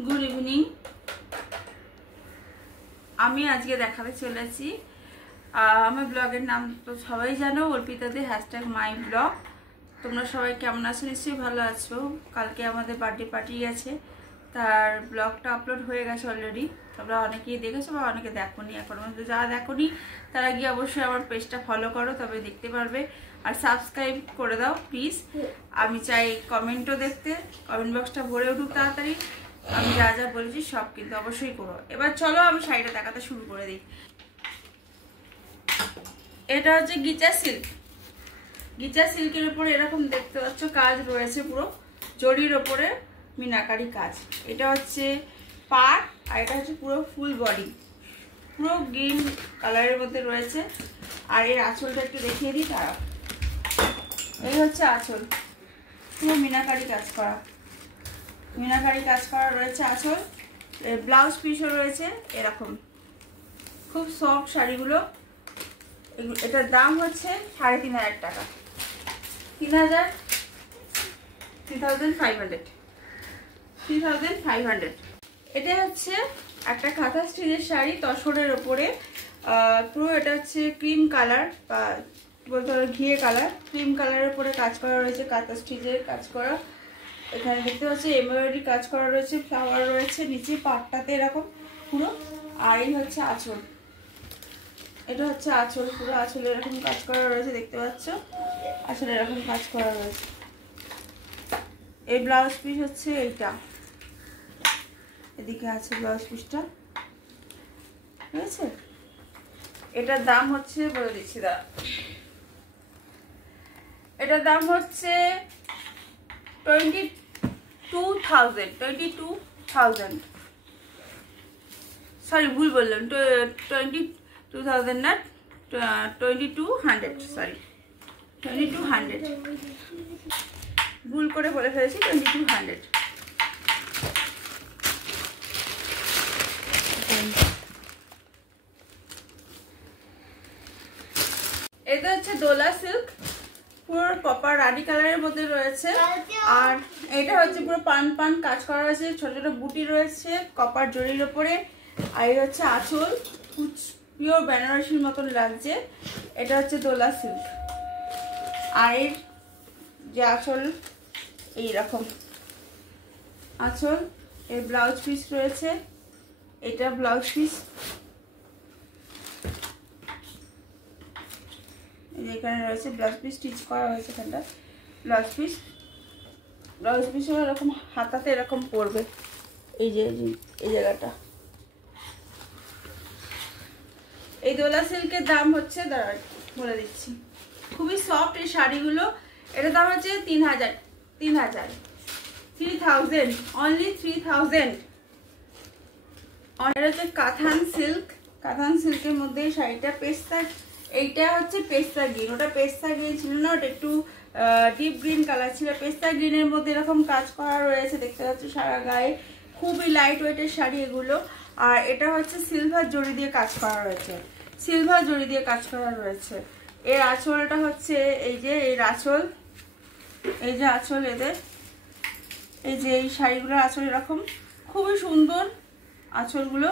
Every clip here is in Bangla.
Good evening. আমি আজকে দেখাতে চলেছি আমার ব্লগের নাম তো সবাই জানো, অর্পিতাদি #মাই ব্লগ। তোমরা সবাই কেমন আছো? নিশ্চয়ই ভালো আছো। কালকে আমাদের বার্থডে পার্টি আছে, তার ব্লগটা আপলোড হয়ে গেছে অলরেডি। তোমরা অনেকেই দেখেছো বা অনেকে দেখোনি। এখন যারা দেখোনি তারা গিয়ে অবশ্যই আমার পেজটা ফলো করো, তবে দেখতে পারবে। আর সাবস্ক্রাইব করে দাও প্লিজ। আমি চাই কমেন্টও দেখতে, কমেন্ট বক্সটা ভরে উঠুক তাড়াতাড়ি। আমি যা যা বলেছি সব কিন্তু অবশ্যই করো। এবার চলো আমি শাড়িটা দেখাতে শুরু করে দিই। এটা হচ্ছে গিচা সিল্ক। গিচা সিল্কের উপরে এরকম দেখতে পাচ্ছ কাজ রয়েছে, পুরো জরির ওপরে মিনাকারি কাজ। এটা হচ্ছে পাড়, আর এটা হচ্ছে পুরো ফুল বডি, পুরো গ্রিন কালারের মধ্যে রয়েছে। আর এর আঁচলটা একটু দেখিয়ে দিই তারা। এই হচ্ছে আঁচল, পুরো মিনাকারি কাজ করা, মিনাকারি কাজ করা রয়েছে আঁচল। ব্লাউজ পিসও রয়েছে এরকম। খুব সফট শাড়িগুলো। এটার দাম হচ্ছে 3500 টাকা। 3500। এটা হচ্ছে একটা কাঁথা স্টিচের শাড়ি তসরের ওপরে। পুরো এটা হচ্ছে ক্রিম কালার বা বলতে পারো ঘিয়ে কালার, ক্রিম কালারের উপরে কাজ করা রয়েছে, কাঁথা স্টিচের কাজ করা। এখানে দেখতে পাচ্ছি এমব্রয়ডারি কাজ করা রয়েছে, ফ্লাওয়ার রয়েছে নিচে পাটটাতে এরকম পুরো। আর এই হচ্ছে আঁচল, এটা হচ্ছে আঁচল, পুরো আঁচলে এরকম কাজ করা রয়েছে, দেখতে পাচ্ছ আঁচলে এরকম কাজ করা রয়েছে। এই ব্লাউজ পিস হচ্ছে এইটা, এদিকে আছে ব্লাউজ পিসটা, ঠিক আছে। এটার দাম হচ্ছে বলে দিচ্ছি দাঁড়া, এটার দাম হচ্ছে 22,000। সরি ভুল বললাম, 22,000 না, 2200, সরি 2200, ভুল করে বলে ফেলেছি, 2200। এটা হচ্ছে দোলা সিল্ক, পুরো কপার রানি কালারের মধ্যে রয়েছে। আর এটা হচ্ছে পুরো পান পান কাজ করা রয়েছে, ছোট ছোট বুটি রয়েছে কপার জরির ওপরে। আর এই হচ্ছে আঁচল, পিওর বেনারসির মতন লাগছে। এটা হচ্ছে দোলা সিল্ক। আর এর যে আঁচল এইরকম আঁচল, এর ব্লাউজ পিস রয়েছে, এটা ব্লাউজ পিস। এখানে রয়েছে ব্লাউজ পিস, স্টিচ করা হয়েছে এখানটা ব্লাউজ পিস। ব্লাউজ পিসও এরকম হাতাতে এরকম পড়বে, এই যে এই জায়গাটা। এই দোলা সিল্কের দাম হচ্ছে, দাঁড়া বলে দিচ্ছি, খুবই সফট এই শাড়িগুলো। এটার দাম হচ্ছে 3000, অনলি 3000। এটা হচ্ছে কাঁথান সিল্ক, কাঁথান সিল্কের মধ্যে এই শাড়িটা পেস্তা, এইটা হচ্ছে পেস্তা গ্রিন, ওটা পেস্তা গ্রিন ছিল না, ওটা একটু ডিপ গ্রিন কালার ছিল। পেস্তা গ্রিনের মধ্যে এরকম কাজ করা রয়েছে, দেখতে পাচ্ছ সারা গায়ে। খুবই লাইট ওয়েটের শাড়ি এগুলো। আর এটা হচ্ছে সিলভার জড়ি দিয়ে কাজ করা রয়েছে, সিলভার জড়ি দিয়ে কাজ করা রয়েছে। এর আঁচলটা হচ্ছে এই যে এর আঁচল, এই যে আঁচল এদের, এই যে এই শাড়িগুলোর আঁচল এরকম খুবই সুন্দর আঁচলগুলো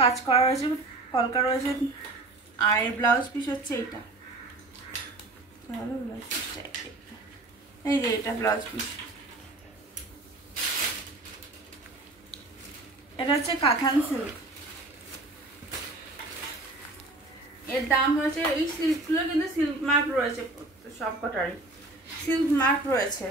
কাজ করা রয়েছে, কলকা রয়েছে। আর এর ব্লাউজ পিস হচ্ছে এইটা, এই যে এটা ব্লাউজ পিস। এটা হচ্ছে কাঁথান সিল্ক। এর দাম হচ্ছে, এই সিল্কগুলো কিন্তু সিল্ক মার্ক রয়েছে, সব কটারই সিল্ক মার্ক রয়েছে।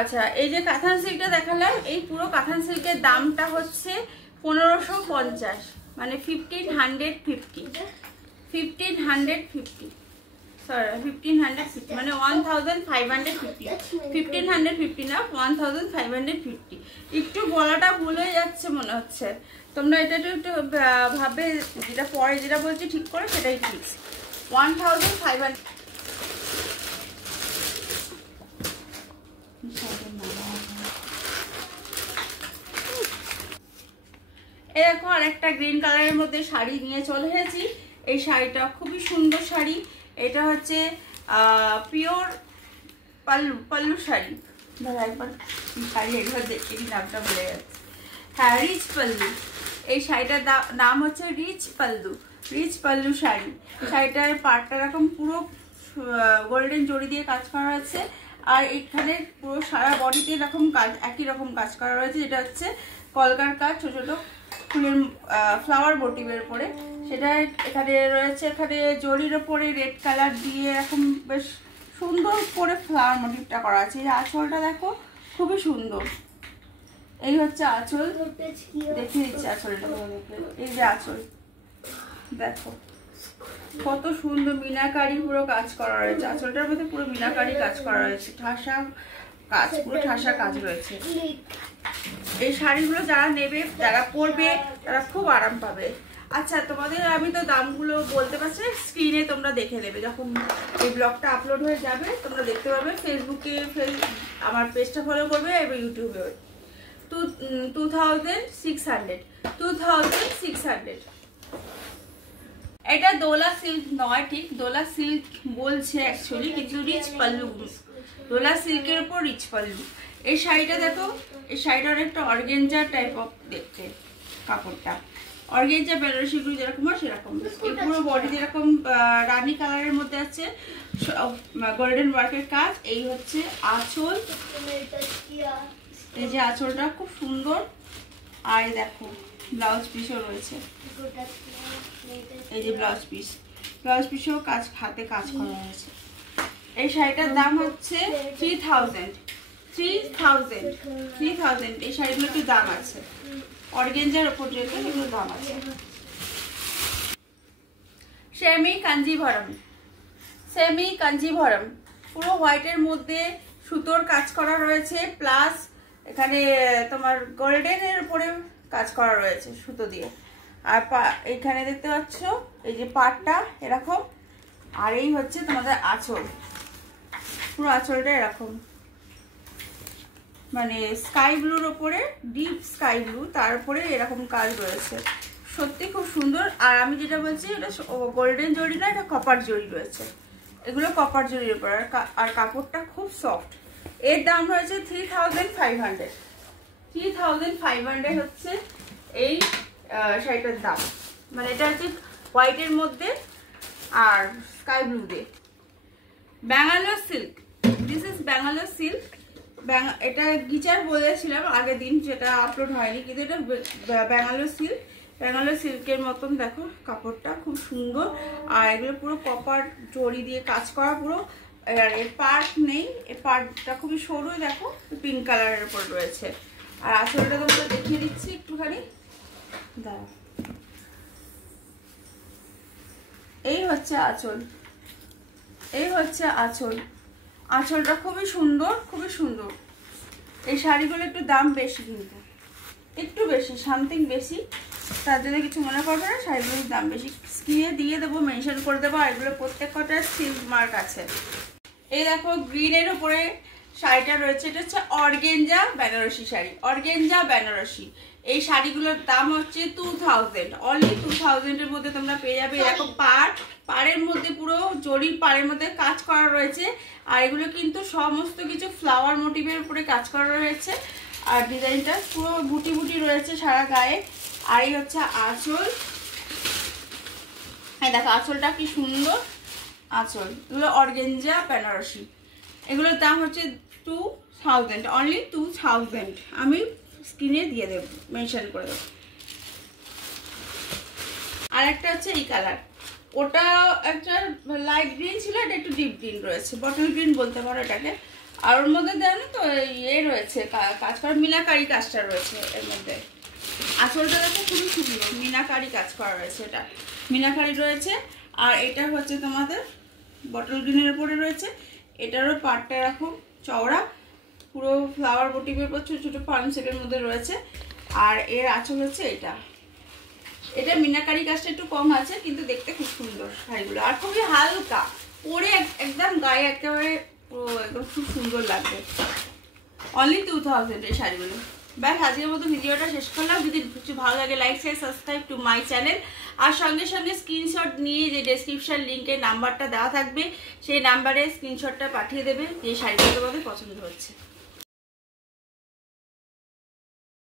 আচ্ছা, এই যে কাঁথান সিল্কটা দেখালাম, এই পুরো কাঁথান সিল্কের দামটা হচ্ছে 1550, মানে 1550, সরি 1550, মানে 1550, 1550 না, 1550। একটু বলাটা ভুল হয়ে যাচ্ছে মনে হচ্ছে, তোমরা এটা একটু ভাবে, যেটা পরে যেটা বলছি ঠিক করে সেটাই ঠিক। 1550। একটা গ্রিন কালারের মধ্যে শাড়ি নিয়ে চলে এসেছি। এই শাড়িটা খুবই সুন্দর শাড়ি। এটা হচ্ছে পিওর পাল্লু শাড়ি। দাদা একবার শাড়ি একবার দেখে নামটা বলে যাচ্ছে। হ্যাঁ, রিচ পাল্লু। এই শাড়িটার নাম হচ্ছে রিচ পাল্লু শাড়ি। শাড়িটার পাড়টা এরকম পুরো গোল্ডেন জড়ি দিয়ে কাজ করা আছে, আর এখানে পুরো সারা বডিতে এরকম কাজ, একই রকম কাজ করা রয়েছে। যেটা হচ্ছে কলকার কাজ, ছোট ছোট ফুলের ফ্লাওয়ার মোটিভের উপরে সেটা এখানে রয়েছে। এখানে জরির ওপরে রেড কালার দিয়ে এরকম বেশ সুন্দর করে ফ্লাওয়ার মোটিভটা করা আছে। এই আঁচলটা দেখো খুবই সুন্দর। এই হচ্ছে আঁচল, দেখিয়ে দিচ্ছি আঁচলটা। এই যে আঁচল দেখো কত সুন্দর মিনাকারি পুরো কাজ করা রয়েছে। আঁচলটার মধ্যে পুরো মিনাকারি কাজ করা রয়েছে, ঠাসা কাজ, পুরো ঠাসা কাজ রয়েছে। এই শাড়িগুলো যারা নেবে, যারা পরবে, তারা খুব আরাম পাবে। আচ্ছা, তোমাদের আমি তো দামগুলো বলতে পারছি, স্ক্রিনে তোমরা দেখে নেবে। যখন এই ব্লগটা আপলোড হয়ে যাবে তোমরা দেখতে পাবে। ফেসবুকে আমার পেজটা ফলো করবে এবং ইউটিউবে। 2600। এটা দোলা সিল্ক নয়, ঠিক দোলা সিল্ক বলছে অ্যাকচুয়ালি, কিন্তু রিচ পাল্লু, দোলা সিল্কের উপর রিচ পাল্লু। এই শাড়িটা দেখো, এই শাড়িটা অনেকটা অর্গেঞ্জা টাইপ অফ দেখতে, কাপড়টা অর্গেঞ্জা বেনারসিগুলো যেরকম হয় সেরকম। এই পুরো বডি যেরকম রানী কালারের মধ্যে আছে, গোল্ডেন ওয়ার্কের কাজ। এই হচ্ছে আঁচল, এই যে আঁচলটা খুব সুন্দর। আর দেখো ব্লাউজ পিসও রয়েছে, এই যে ব্লাউজ পিসও কাজ, হাতে কাজ করা হয়েছে। এই শাড়িটার দাম হচ্ছে 3000। এই শাড়িগুলোর একটু দাম আছে, অর্গেঞ্জার ওপর যেহেতু এগুলোর দাম আছে। সেমি কাঞ্জিভরম, পুরো হোয়াইটের মধ্যে সুতোর কাজ করা রয়েছে, প্লাস এখানে তোমার গোল্ডেনের উপরে কাজ করা রয়েছে সুতো দিয়ে। আর এখানে দেখতে পাচ্ছ এই যে পাটটা এরকম, আর এই হচ্ছে তোমাদের আঁচল, পুরো আঁচলটা এরকম মানে স্কাই ব্লুর ওপরে, ডিপ স্কাই ব্লু, তার উপরে এরকম কাজ রয়েছে। সত্যি খুব সুন্দর। আর আমি যেটা বলছি এটা গোল্ডেন জরি না, এটা কপার জরি রয়েছে। এগুলো কপার জরির উপর, আর কাপড়টা খুব সফট। এর দাম রয়েছে 3500 হচ্ছে এই শাড়িটার দাম। মানে এটা হচ্ছে হোয়াইটের মধ্যে আর স্কাই ব্লু দিয়ে। Bangalore silk, this is Bangalore silk. এটা গিচার বলেছিলাম আগের দিন, যেটা আপলোড হয়নি, কিন্তু এটা ব্যাঙ্গালোর সিল্কের মতন। দেখো কাপড়টা খুব সুন্দর, আর এগুলো পুরো কপার জড়ি দিয়ে কাজ করা পুরো। আর এর পার্ট নেই, এর পার্টটা খুবই সরু, দেখো পিঙ্ক কালারের উপর রয়েছে। আর আঁচলটা তোমরা দেখিয়ে দিচ্ছি একটুখানি, দাঁড়া। এই হচ্ছে আঁচল, আঁচলটা খুবই সুন্দর। এই শাড়িগুলো একটু দাম বেশি, কিন্তু একটু বেশি, সামথিং বেশি, তার জন্য কিছু মনে করবে না। শাড়িগুলোর দাম বেশি, স্ক্রিনে দিয়ে দেবো, মেনশন করে দেবো। আর এগুলো প্রত্যেকটা সিল্ক মার্ক আছে। এই দেখো গ্রিনের উপরে শাড়িটা রয়েছে, এটা হচ্ছে অর্গেঞ্জা বেনারসি শাড়ি, অর্গেঞ্জা বেনারসি। এই শাড়িগুলোর দাম হচ্ছে 2000, অনলি 2000 এর মধ্যে তোমরা পেয়ে যাবে। এরকম পাড়ের মধ্যে পুরো জরির পাড়ের মধ্যে কাজ করা রয়েছে। আর এগুলো কিন্তু সমস্ত কিছু ফ্লাওয়ার মোটিভের উপরে কাজ করা রয়েছে। আর ডিজাইনটা পুরো বুটি বুটি রয়েছে সারা গায়ে। আর এই হচ্ছে আঁচল, এই দেখো আঁচলটা কি সুন্দর আঁচল। এগুলো অর্গেঞ্জা বেনারসি, এগুলোর দাম হচ্ছে 2000, অনলি 2000। আমি স্ক্রিনে দিয়ে দেবো, মেনশন করে দেবো। আর একটা হচ্ছে এই কালার, ওটা একটা লাইট গ্রিন ছিল, এটা একটু ডিপ গ্রিন রয়েছে, বটল গ্রিন বলতে পারো এটাকে। আর ওর মধ্যে দেন তো ইয়ে রয়েছে, কাজ করা মিনাকারি কাজটা রয়েছে এর মধ্যে। আঁচলটা দেখো খুবই সুন্দর, মিনাকারি কাজ করা রয়েছে, এটা মিনাকারি রয়েছে। আর এটা হচ্ছে তোমাদের বটল গ্রিনের উপরে রয়েছে। এটারও পাটটা এরকম চওড়া, পুরো ফ্লাওয়ার মোটিভের উপর ছোট ছোট পালং সেটের মধ্যে রয়েছে। আর এর আঁচল হচ্ছে এটা মিনাকারি কাজটা একটু কম আছে, কিন্তু দেখতে খুব সুন্দর শাড়িগুলো। আর খুবই হালকা, পরে একদম গায়ে একেবারে একদম খুব সুন্দর লাগবে। অনলি 2000 এই শাড়িগুলো। ব্যাস আজকের মতো ভিডিওটা শেষ করলাম। যদি কিছু ভালো লাগে like share subscribe to my channel. আর সঙ্গে সঙ্গে স্ক্রিনশট নিয়ে যে ডেসক্রিপশন লিঙ্কে নাম্বারটা দেওয়া থাকবে সেই নাম্বারে স্ক্রিনশটটা পাঠিয়ে দেবে যে শাড়িটা তোমাদের পছন্দ হচ্ছে।